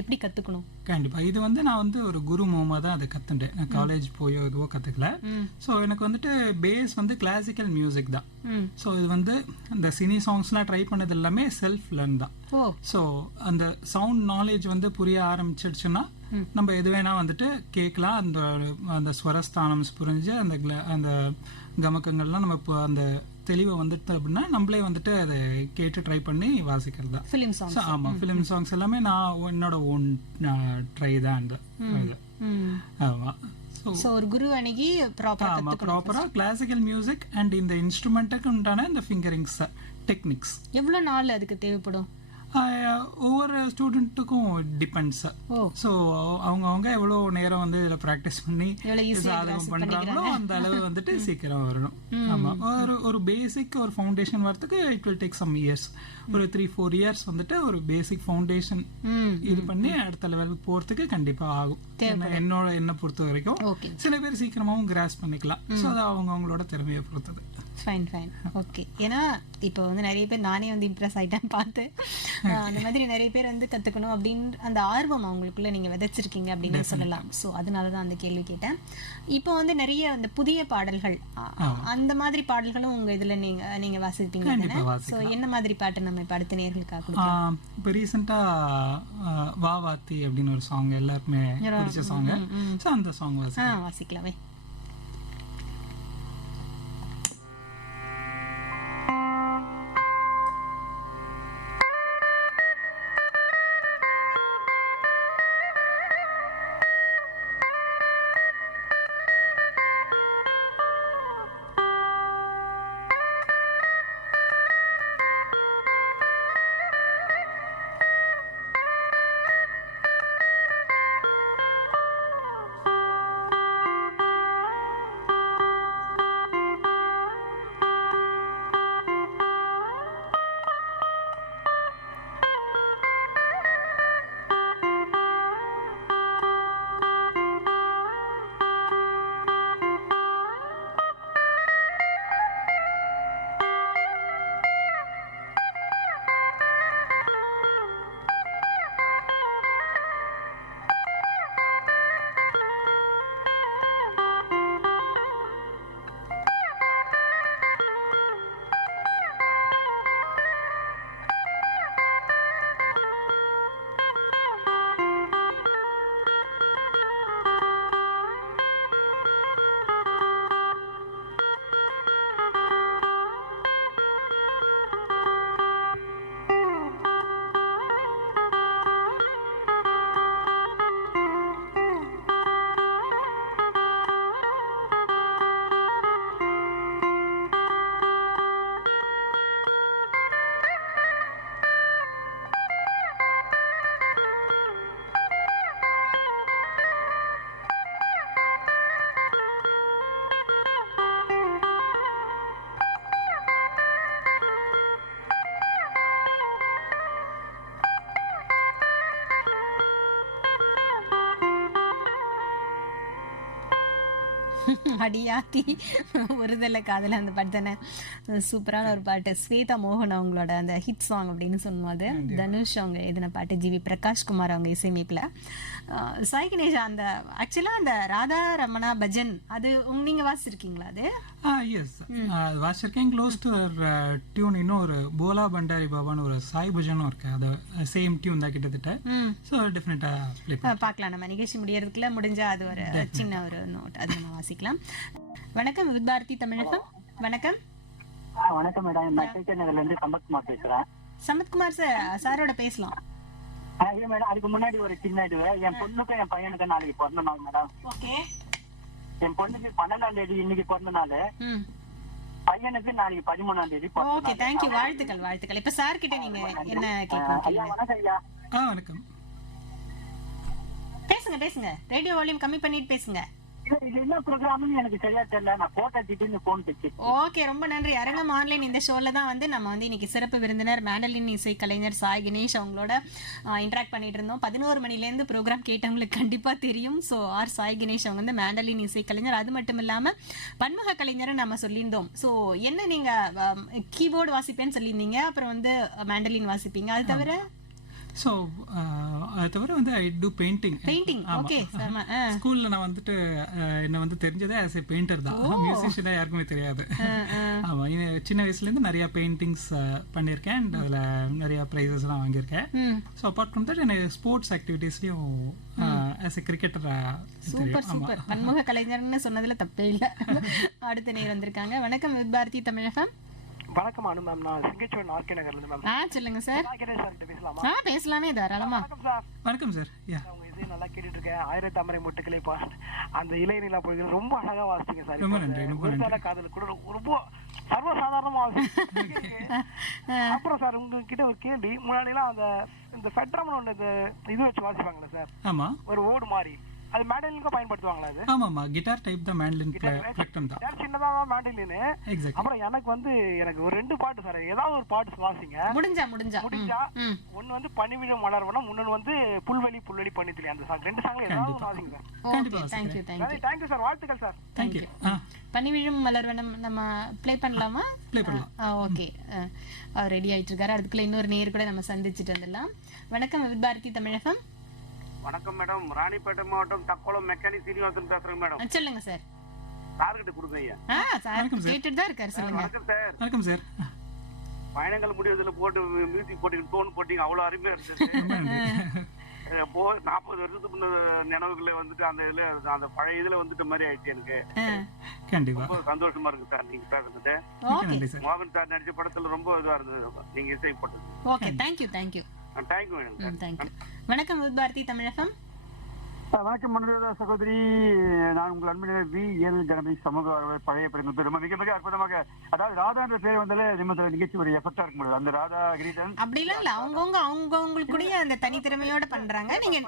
எப்படி கத்துக்கணும்? கண்டிப்பா. இது வந்து நான் வந்து ஒரு குரு மூலமா தான் அதை கத்துட்டேன். நான் காலேஜ் போயோ எதுவோ கத்துக்கல. ஸோ எனக்கு வந்துட்டு பேஸ் வந்து கிளாசிக்கல் மியூசிக் தான். ஸோ இது வந்து அந்த சினி சாங்ஸ்லாம் ட்ரை பண்ணது எல்லாமே செல்ஃப் லேர்ன் தான். ஸோ அந்த சவுண்ட் நாலேஜ் வந்து புரிய ஆரம்பிச்சிடுச்சுன்னா நம்ம எது வேணா வந்துட்டு கேட்கலாம். அந்த ஸ்வரஸ்தானம் புரிஞ்சு அந்த கமக்கங்கள்லாம் நம்ம அந்த தெளிவை வந்துட்டு அப்படின்னா நம்மளே வந்துட்டு அதை கேட்டு ட்ரை பண்ணி வாசிக்கிறது தான். ஆமா, ஃபிலிம் சாங்ஸ் எல்லாமே நான் என்னோட ஓன் ட்ரை தான். அந்த ஆமா. சோ ஒரு குரு அணுகி ப்ராப்பரா கிளாசிக்கல் மியூசிக் அண்ட் இந்த இன்ஸ்ட்ருமெண்ட்டுக்கு உண்டான இந்த ஃபிங்கரிங்ஸ் டெக்னிக்ஸ். எவ்வளவு நாள் அதுக்கு தேவைப்படும்? ஒவ்வொரு ஸ்டூடெண்ட்டுக்கும் டிபெண்ட்ஸ். ஸோ அவங்க எவ்வளோ நேரம் வந்து இதில் ப்ராக்டிஸ் பண்ணி சாதகம் பண்ணுறாங்களோ அந்த அளவு வந்துட்டு சீக்கிரம் வரணும். ஆமாம், ஒரு பேசிக் ஒரு ஃபவுண்டேஷன் வரதுக்கு it will take some years. ஒரு 3-4 இயர்ஸ் வந்துட்டு ஒரு பேசிக் ஃபவுண்டேஷன் இது பண்ணி அடுத்த லெவலுக்கு போகிறதுக்கு கண்டிப்பாக ஆகும். என்ன பொறுத்த வரைக்கும் சில பேர் சீக்கிரமாகவும் கிராஸ் பண்ணிக்கலாம். ஸோ அது அவங்களோட திறமையை பொறுத்தது. Fine fine okay. ஏன்னா இப்போ வந்து நிறைய பேர், நானே வந்து இம்ப்ரெஸ் ஆகிட்டேன் பார்த்து, அந்த மாதிரி நிறைய பேர் வந்து கற்றுக்கணும் அப்படின்னு அந்த ஆர்வம் அவங்களுக்குள்ள நீங்கள் விதைச்சிருக்கீங்க அப்படின்னு சொல்லலாம். ஸோ அதனால தான் அந்த கேள்வி கேட்டேன். இப்போ வந்து நிறைய அந்த புதிய பாடல்கள், அந்த மாதிரி பாடல்களும் உங்கள் இதில் நீங்கள் வாசிப்பீங்க. ஸோ என்ன மாதிரி பாட்டு நம்ம இப்போ அடுத்த நேர்களுக்காக கொடுக்கலாம்? இப்போ ரீசெண்டாக வா வாத்தி அப்படின்னு ஒரு சாங் எல்லாருக்குமே பிடிச்ச சாங். ஸோ அந்த சாங் வாசிக்கலாமே. அடியாத்தி ஒருதலை காதல அந்த பாட்டு தானே, சூப்பரான ஒரு பாட்டு. ஸ்வேதா மோகன் அவங்களோட அந்த ஹிட் சாங் அப்படின்னு சொன்னது. தனுஷ் அவங்க எதின பாட்டு, ஜிவி பிரகாஷ்குமார் அவங்க இசையமைப்பில். சாய் கணேஷா, அந்த ஆக்சுவலா அந்த ராதா ரமணா பஜன் அது நீங்க வாசிச்சிருக்கீங்களா? அது எஸ் வாசிச்சிருக்கேன். க்ளோஸ் டு டியூன் இன்னும் ஒரு போலா பண்டாரி பாபான்னு ஒரு சாய் பஜனும் இருக்கு. அது சேம் டியூன் தான் கிட்டத்தட்ட. ஸோ டெஃபினட்டா பார்க்கலாம். நம்ம நிகழ்ச்சி முடியறதுக்குள்ள முடிஞ்சா அது ஒரு சின்ன ஒரு நோட், அது நம்ம வாசிக்கலாம். வணக்கம் வித் பாரதி தமிழகம். வணக்கம். வணக்கம் மேடம், நான் நகர்ல இருந்து சம்பத்குமார் பேசுறேன். சம்பத்குமார் சார், சாரோட பேசலாம். மேடம் அதுக்கு முன்னாடி ஒரு சின்ன இது, என் பொண்ணுக்கும் என் பையனுக்கும் நாளைக்கு பிறந்த நாள் மேடம். ஓகே. என் பொண்ணுக்கு 12ஆம் தேதி இன்னைக்கு பிறந்த நாள், பையனுக்கு நாளைக்கு 13ஆம் தேதி. Okay, thank you. வாழ்த்துக்கள் வாழ்த்துக்கள். இப்ப சார் கிட்ட நீங்க என்ன கேட்கணும்? ஐயா வணக்கம். ஐயா வணக்கம். பேசுங்க பேசுங்க, ரேடியோ வால்யூம் கம்மி பண்ணிட்டு பேசுங்க. என்ன ப்ரோக்ராம்னு எனக்கு சரியா தெரியல, நான் போட்டோ திடீர்னு போன் பேசி. ஓகே, ரொம்ப நன்றி. அரங்கம் ஆன்லைன் இந்த ஷோல தான் வந்து நம்ம வந்து இன்னைக்கு சிறப்பு விருந்தினர் மேண்டலின் இசை கலைஞர் சாய் கணேஷ் அவங்களோட இன்டராக்ட் பண்ணிட்டு இருந்தோம். 11 மணிலேருந்து ப்ரோக்ராம் கேட்டவங்களுக்கு கண்டிப்பா தெரியும். ஸோ ஆர் சாய் கணேஷ் அவங்க வந்து மேண்டலின் இசை கலைஞர், அது மட்டும் இல்லாம பன்முக கலைஞரும் நம்ம சொல்லியிருந்தோம். ஸோ என்ன நீங்க கீபோர்டு வாசிப்பேன்னு சொல்லியிருந்தீங்க, அப்புறம் வந்து மேண்டலின் வாசிப்பீங்க, அது தவிர? ஸோ அது தவிர வந்து ஐ டூ பெயிண்டிங். ஓகே. ஸ்கூல்ல நான் வந்துட்டு என்ன வந்து தெரிஞ்சதே ஆஸ் ஏ பெயிண்டர் தான், மியூசிஷியனா யாருக்குமே தெரியாது. ஆமா, சின்ன வயசுல இருந்து நிறைய பெயிண்டிங்ஸ் பண்ணியிருக்கேன் அண்ட் அதுல நிறைய பிரைசஸ் எல்லாம் வாங்கியிருக்கேன். ஸோ அப்பார்ட் ஃப்ரம் தட் எனக்கு ஸ்போர்ட்ஸ் ஆக்டிவிட்டீஸ்லயும் ஆஸ் ஏ கிரிக்கெட்டரா. சூப்பர் சூப்பர், பன்முக கலைஞர்னு சொன்னதுல தப்பே இல்லை. அடுத்த நேரம் வந்திருக்காங்க. வணக்கம் வித் பாரதி தமிழகம். வணக்கம் அனு மேம், நான் சிங்கச்சோன் ஆர்கே நகர்ல இருந்து மேம். சொல்லுங்க சார். பேசலாமா? பேசலாமே, தாராளமா. வணக்கம் சார். உங்க இசையை நல்லா கேட்டுட்டு இருக்கேன். 1000 தாமரை முட்டுக்களை அந்த இளையநிலா போய் ரொம்ப அழகா வாசிச்சீங்க சார். ரொம்ப நன்றி. காதல் கூட ரொம்ப சர்வசாதாரணமா அப்புறம் சார் உங்ககிட்ட ஒரு கேள்வி. முன்னாடி எல்லாம் அந்த இந்த ஃபெட்ரம் ஒன்று இந்த இது வச்சு வாசிப்பாங்களா சார்? ஆமா, ஒரு ஓடு மாதிரி, அது மேண்டலினுக்கு பயன்படுத்துவாங்களா? அது ஆமாமா, கிட்டார் டைப் தான், மேண்டலின் ஃபிளக்டம் தான். சின்னதா மேண்டலின். அப்புறம் எனக்கு ஒரு 2 பாட்டு சார், ஏதாவது ஒரு பாட்டு வாசிங்க. முடிஞ்சா ஒன்னு வந்து பனிவிழும் மலர்வனம், இன்னொன்னு வந்து புல்வெளி புல்வெளி பனித்துளி. அந்த சாங் 2 சாங்ல ஏதாவது ஒன்று வாசிங்க sir. Okay, thank you sir, வாழ்த்துக்கள் sir. Thank you. Panivizhum Malarvanam நம்ம ப்ளே பண்ணலாமா? ப்ளே பண்ணலாம். ஓகே, அவர் ரெடி ஆயிட்டு இருக்காரு. அதுக்குள்ள இன்னொரு நேர் கூட நம்ம சந்திச்சுட்டு வந்துடலாம். வணக்கம், வித் பாரதி தமிழகம். வணக்கம் மேடம், ராணிப்பேட்டை மாவட்டம் தக்கோலம் மெக்கானிக் சீனிவாசன் பேசுறேன் மேடம். சொல்லுங்க சார். சார்கிட்ட கொடுங்க ஐயா. சார் கேட்டுட்டு தான் இருக்காரு, சொல்லுங்க. வணக்கம் சார். வணக்கம் சார். பயணங்கள் முடிவதில் போட்டு மியூசிக் போட்டிங்க, டோன் போட்டிங்க, அவ்வளவு அருமையா இருந்துச்சு. 40 வருஷத்துக்கு முன்ன நினைவுகளை வந்துட்டு அந்த இதுல அந்த பழைய இதுல வந்துட்டு மாதிரி ஆயிடுச்சு எனக்கு. கண்டிப்பா ரொம்ப சந்தோஷமா இருக்கு சார் நீங்க பேசுறது. மோகன் சார் நடிச்ச படத்துல ரொம்ப இதுவா இருந்தது நீங்க இசை போட்டது. Okay, thank you. Thank you madam. Thank you. வணக்கம், வித் பாரதி தமிழகம். வணக்கம் மனுத சகோதரி, நான் உங்கள் அன்பினர் வி எல் கணபதி. சமூக பழைய பெருங்கள் ரொம்ப மிக மிக அற்புதமாக, அதாவது ராதா என்ற பேர் வந்தாலே நிமித்த நிகழ்ச்சி ஒரு எஃபெக்டா இருக்கும் போது அந்த ராதா கிரீடன் அப்படிலாம் இல்ல, அவங்களுக்குடைய அந்த தனித்திறமையோட பண்றாங்க. நீங்க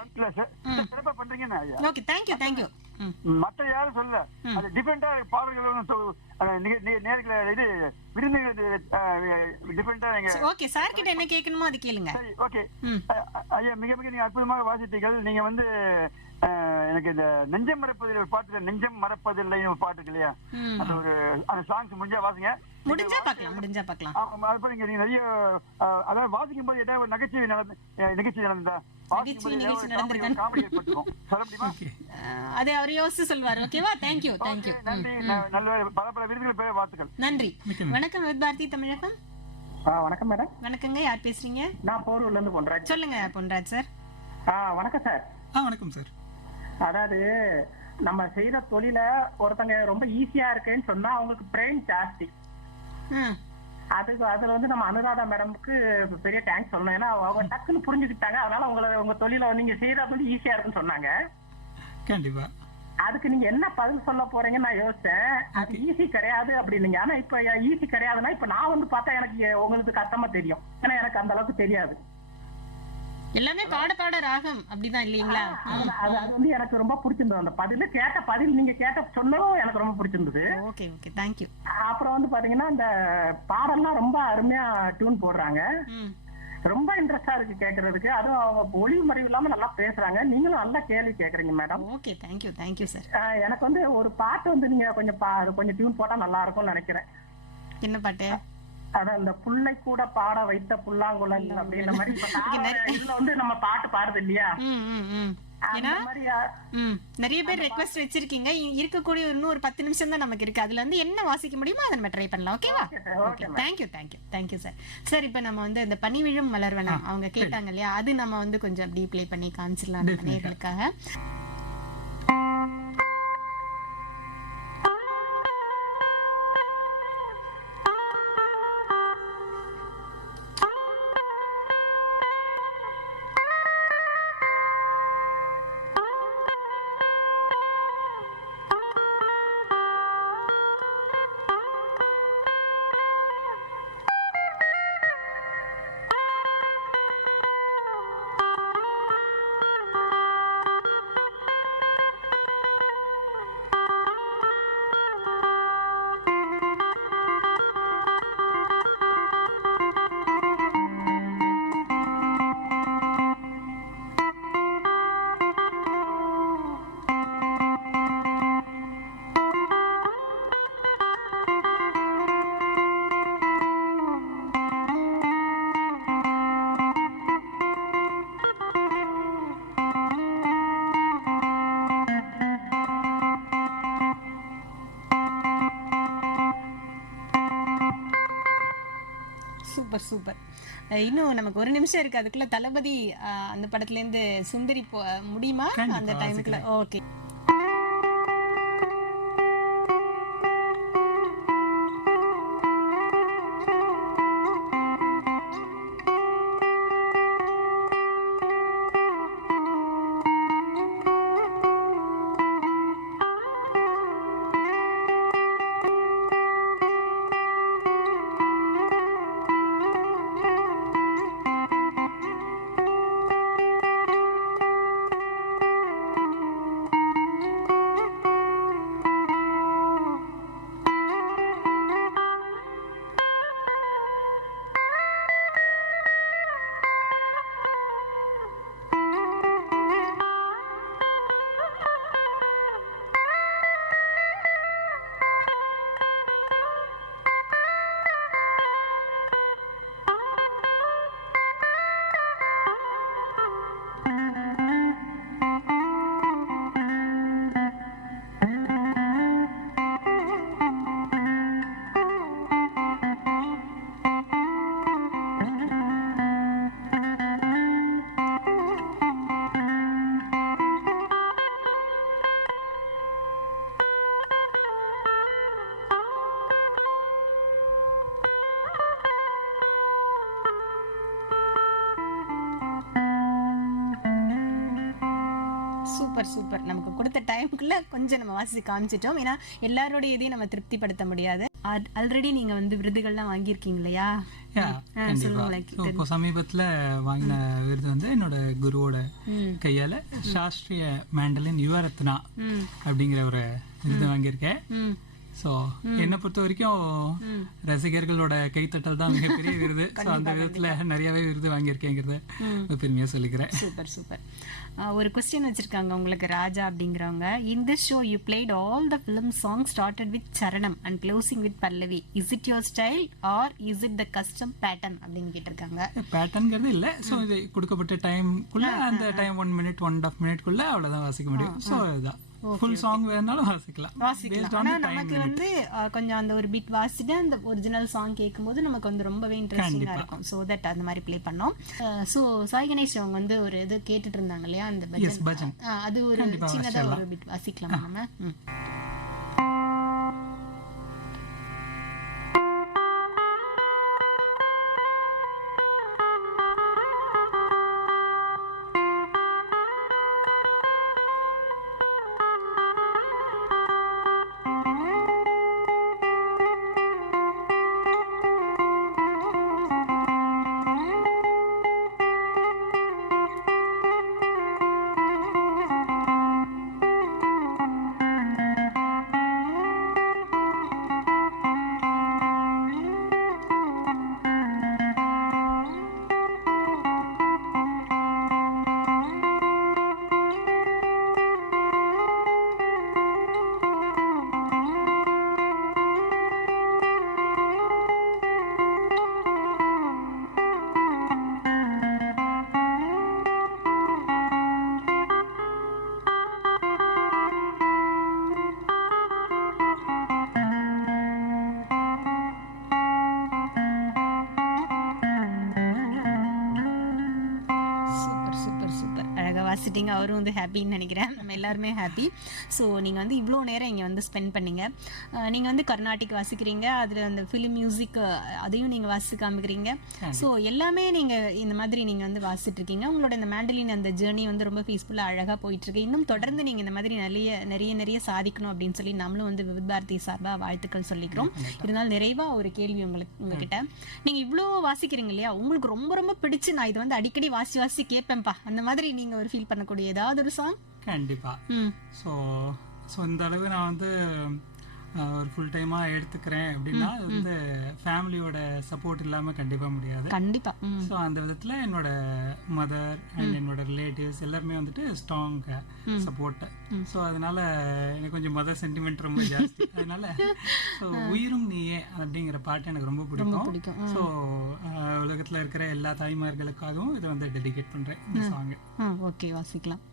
சிறப்பா பண்றீங்கன்னா ஓகே, தேங்க் யூ. மற்ற யாரும் சொல்ல, அது டிஃபரெண்டா பாடல்கள் நேர்களை இது விருந்துகள் டிஃபரெண்டா. ஓகே, சார் கிட்ட என்ன கேட்கணுமோ அது கேளுங்க. ஓகே ஐயா, மிக மிக நீங்க அற்புதமாக வாசித்தீர்கள். நீங்க வந்து எனக்கு இந்த நெஞ்சம் மறப்பதில் ஒரு பாட்டு, நெஞ்சம் மறப்பதில்லை ஒரு பாட்டு இருக்கு இல்லையா, அது ஒரு அந்த சாங்ஸ் முடிஞ்சா வாசிங்க. முடிஞ்சா பார்க்கலாம். அப்ப நீங்க நிறைய அதாவது வாசிக்கும் போது ஏதாவது ஒரு நகைச்சுவை நிகழ்ச்சி நடந்ததா? அது அவர் யோசிச்சு சொல்வார். ஓகேவா? Thank you. நன்றி. நல்ல பல விருதுகள் பெற வாழ்த்துக்கள். நன்றி. வணக்கம், வித் பாரதி தமிழகம். வணக்கம் மேடம். வணக்கங்க, யார் பேசுறீங்க? நான் போரூர்ல இருந்து பொன்ராஜ். சொல்லுங்க பொன்ராஜ் சார். வணக்கம் சார். வணக்கம் சார். அதாவது நம்ம செய்யற தொழில ஒருத்தங்க ரொம்ப ஈஸியா இருக்குன்னு சொன்னா அவங்களுக்கு பிரெயின் ஜாஸ்தி. அதுல வந்து நம்ம அனுராதா மேடம்க்கு பெரிய தேங்க்ஸ் சொல்லணும். ஏன்னா அவங்க டக்குன்னு புரிஞ்சுக்கிட்டாங்க. அதனால உங்க தொழில நீங்க செய்யற தொழில் ஈஸியா இருக்குன்னு சொன்னாங்க. கண்டிப்பா. அதுக்கு நீங்க என்ன பதில் சொல்ல போறீங்கன்னு நான் யோசிச்சேன். அது ஈஸி கிடையாது அப்படின்னீங்க. ஆனா இப்ப ஈஸி கிடையாதுன்னா இப்ப நான் வந்து பார்த்தா எனக்கு உங்களுக்கு கஷ்டமா தெரியும். ஏன்னா எனக்கு அந்த அளவுக்கு தெரியாது. எல்லாமே பாட ராகம் அப்படிதான் இல்லீங்களா? அது வந்து எனக்கு ரொம்ப பிடிச்சிருந்தது. அந்த பதில் நீங்க கேட்ட சொன்னதும் எனக்கு ரொம்ப பிடிச்சிருந்தது. Okay, thank you. அப்புறம் வந்து பாத்தீங்கன்னா இந்த பாடல்லாம் ரொம்ப அருமையா டியூன் போடுறாங்க. ரொம்ப இன்ட்ரெஸ்டா இருக்கு கேக்குறதுக்கு. அதுவும் அவங்க ஒளி மறைவு இல்லாம நல்லா பேசுறாங்க. நீங்களும் நல்லா கேள்வி கேக்குறீங்க madam. Okay, thank you sir. எனக்கு வந்து ஒரு பாட்டு வந்து நீங்க கொஞ்சம் டியூன் போட்டா நல்லா இருக்கும்னு நினைக்கிறேன். என்ன பாட்டு? அதான் இந்த புள்ளை கூட பாட வைத்த புல்லாங்குழல் அப்படின்ற மாதிரி இதுல வந்து நம்ம பாட்டு பாடுது இல்லையா? நிறைய பேர் ரெக்வெஸ்ட் வச்சிருக்கீங்க. இருக்கக்கூடிய இன்னும் ஒரு 10 நிமிஷம் தான் நமக்கு இருக்கு. அதுல வந்து என்ன வாசிக்க முடியுமோ அதை நம்ம ட்ரை பண்ணலாம். ஓகேவா? Thank you sir. சார், இப்ப நம்ம வந்து இந்த பனிவிழும் மலர்வனம் அவங்க கேட்டாங்க இல்லையா, அது நம்ம வந்து கொஞ்சம் அப்படி ப்ளே பண்ணி காமிச்சிடலாம் நம்ம நேயர்களுக்காக. சூப்பர். இன்னும் நமக்கு 1 நிமிஷம் இருக்கு. அதுக்குள்ள தளபதி அந்த படத்துல இருந்து சுந்தரி முடியுமா அந்த டைமுக்குள்ள? ஓகே. Super super. நமக்கு கொடுத்த டைமுக்குள்ள கொஞ்சம் நம்ம வாசி காமிச்சிட்டோம். ஏன்னா எல்லாரோடைய இதையும் நம்ம திருப்திப்படுத்த முடியாது. ஆல்ரெடி நீங்க வந்து விருதுகள்லாம் வாங்கியிருக்கீங்க இல்லையா? இப்போ சமீபத்துல வாங்கின விருது வந்து என்னோட குருவோட கையால சாஸ்திரிய மேண்டலின் யுவரத்னா அப்படிங்கிற ஒரு விருது வாங்கியிருக்கேன். ஸோ என்னை பொறுத்த வரைக்கும் ரசிகர்களோட கைத்தட்டல் தான் மிகப்பெரிய விருது. ஸோ அந்த விதத்துல நிறையவே விருது வாங்கியிருக்கேங்கிறத பெருமையா சொல்லிக்கிறேன். Super super. ஒரு கொஸ்டின் வச்சிருக்காங்க உங்களுக்கு, ராஜா அப்படிங்கிறவங்க. In this show you played all the film song started with charanam and closing with pallavi. Is it your style or is it the custom pattern அப்படின்னு கேட்டிருக்காங்க. பேட்டர்ன்ங்கிறது இல்லை. ஸோ இது கொடுக்கப்பட்ட டைம்குள்ள அந்த டைம் 1 minute 1.5 minute அவ்வளோதான் வாசிக்க முடியும். ஸோ இதுதான் ஃபுல் சாங் வேணாலும் வாசிக்கலாம். ஆனா நமக்கு வந்து கொஞ்சம் அந்த ஒரு பீட் வாசிட்டு அந்த ஒரிஜினல் சாங் கேட்கும்போது நமக்கு வந்து ரொம்பவே இன்ட்ரெஸ்டிங்கா இருக்கும். சோ தட் அந்த மாதிரி ப்ளே பண்ணோம். சோ சாய் கணேஷ் அவங்க வந்து ஒரு இது கேட்டுட்டு இருந்தாங்க இல்லையா, அந்த பஜன். அது ஒரு சின்னதா ஒரு பீட் வாசிக்கலாம் நம்ம. வாசிட்டிங்க. அவரும் வந்து ஹாப்பின்னு நினைக்கிறேன். நம்ம எல்லாருமே ஹாப்பி. ஸோ நீங்கள் வந்து இவ்வளோ நேரம் இங்கே வந்து ஸ்பெண்ட் பண்ணீங்க. நீங்கள் வந்து கர்நாடிக் வாசிக்கிறீங்க, அதில் அந்த ஃபிலிம் மியூசிக் அதையும் நீங்கள் வாசித்து காமிக்கிறீங்க. ஸோ எல்லாமே நீங்கள் இந்த மாதிரி நீங்கள் வந்து வாசிட்டுருக்கீங்க. உங்களோட இந்த மேண்டலின் அந்த ஜேர்னி வந்து ரொம்ப பீஸ்ஃபுல்லாக அழகாக போயிட்டுருக்கு. இன்னும் தொடர்ந்து நீங்கள் இந்த மாதிரி நிறைய சாதிக்கணும் அப்படின்னு சொல்லி நம்மளும் வந்து விவித் பாரதி சார்பாக வாழ்த்துக்கள் சொல்லிக்கிறோம். இருந்தாலும் நிறைவாக ஒரு கேள்வி உங்ககிட்ட, நீங்கள் இவ்வளோ வாசிக்கிறீங்க இல்லையா, உங்களுக்கு ரொம்ப ரொம்ப பிடிச்சு நான் இதை வந்து அடிக்கடி வாசி கேட்பேன்ப்பா அந்த மாதிரி நீங்கள் ஒரு ஃபீல் பண்ணக்கூடிய ஏதாவது ஒரு சாங்? கண்டிப்பா. ஸோ இந்த அளவு நான் வந்து ஒரு ஃபுல் டைமாக எடுத்துக்கிறேன் அப்படின்னா அது வந்து ஃபேமிலியோட சப்போர்ட் இல்லாமல் கண்டிப்பாக முடியாது. கண்டிப்பாக. ஸோ அந்த விதத்தில் என்னோட மதர் அண்ட் என்னோட ரிலேட்டிவ்ஸ் எல்லாருமே வந்துட்டு ஸ்ட்ராங் சப்போர்ட். ஸோ அதனால எனக்கு கொஞ்சம் மதர் சென்டிமெண்ட் ரொம்ப ஜாஸ்தி. அதனால ஸோ உயிரும் நீயே அப்படிங்கிற பாட்டு எனக்கு ரொம்ப பிடிக்கும். ஸோ உலகத்தில் இருக்கிற எல்லா தாய்மார்களுக்காகவும் இதை வந்து டெடிகேட் பண்ணுறேன் இந்த சாங். ஓகே, வாசிக்கலாம்.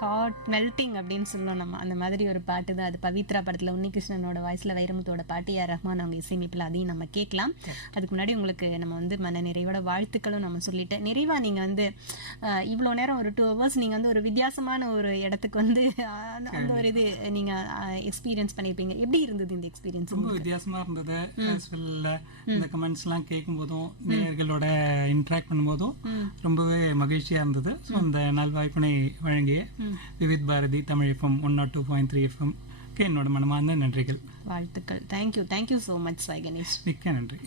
ஹார்ட் மெல்டிங் அப்படின்னு சொல்லணும் நம்ம. அந்த மாதிரி ஒரு பாட்டு தான் அது. பவித்ரா படத்துல உன்னிகிருஷ்ணனோட வாய்ஸ்ல வைரமுத்தோட பாட்டு, ஏஆர் ரஹ்மான் அவங்க இசையமைப்பில், அதையும் நம்ம கேட்கலாம். அதுக்கு முன்னாடி உங்களுக்கு நம்ம வந்து மன நிறைவோட வாழ்த்துக்களும் நம்ம சொல்லிட்டு, நிறைவா நீங்க வந்து இவ்வளோ நேரம் ஒரு 2 hours நீங்க வந்து ஒரு வித்தியாசமான ஒரு இடத்துக்கு வந்து அந்த ஒரு இது நீங்க எக்ஸ்பீரியன்ஸ் பண்ணியிருப்பீங்க. எப்படி இருந்தது இந்த எக்ஸ்பீரியன்ஸ்? ரொம்ப வித்தியாசமா இருந்தது. இந்த கமெண்ட்ஸ் எல்லாம் கேட்கும் போதும் நேயர்களோட இன்டராக்ட் பண்ணும்போதும் ரொம்பவே மகிழ்ச்சியா இருந்தது. ஸோ அந்த நல்வாய்ப்பினை வழங்கிய விவித் பாரதி தமிழ் FM 102.3 FM என்னோட மனமார்ந்த நன்றிகள், வாழ்த்துக்கள். Thank you so much Sai Ganesh. மிக்க நன்றி.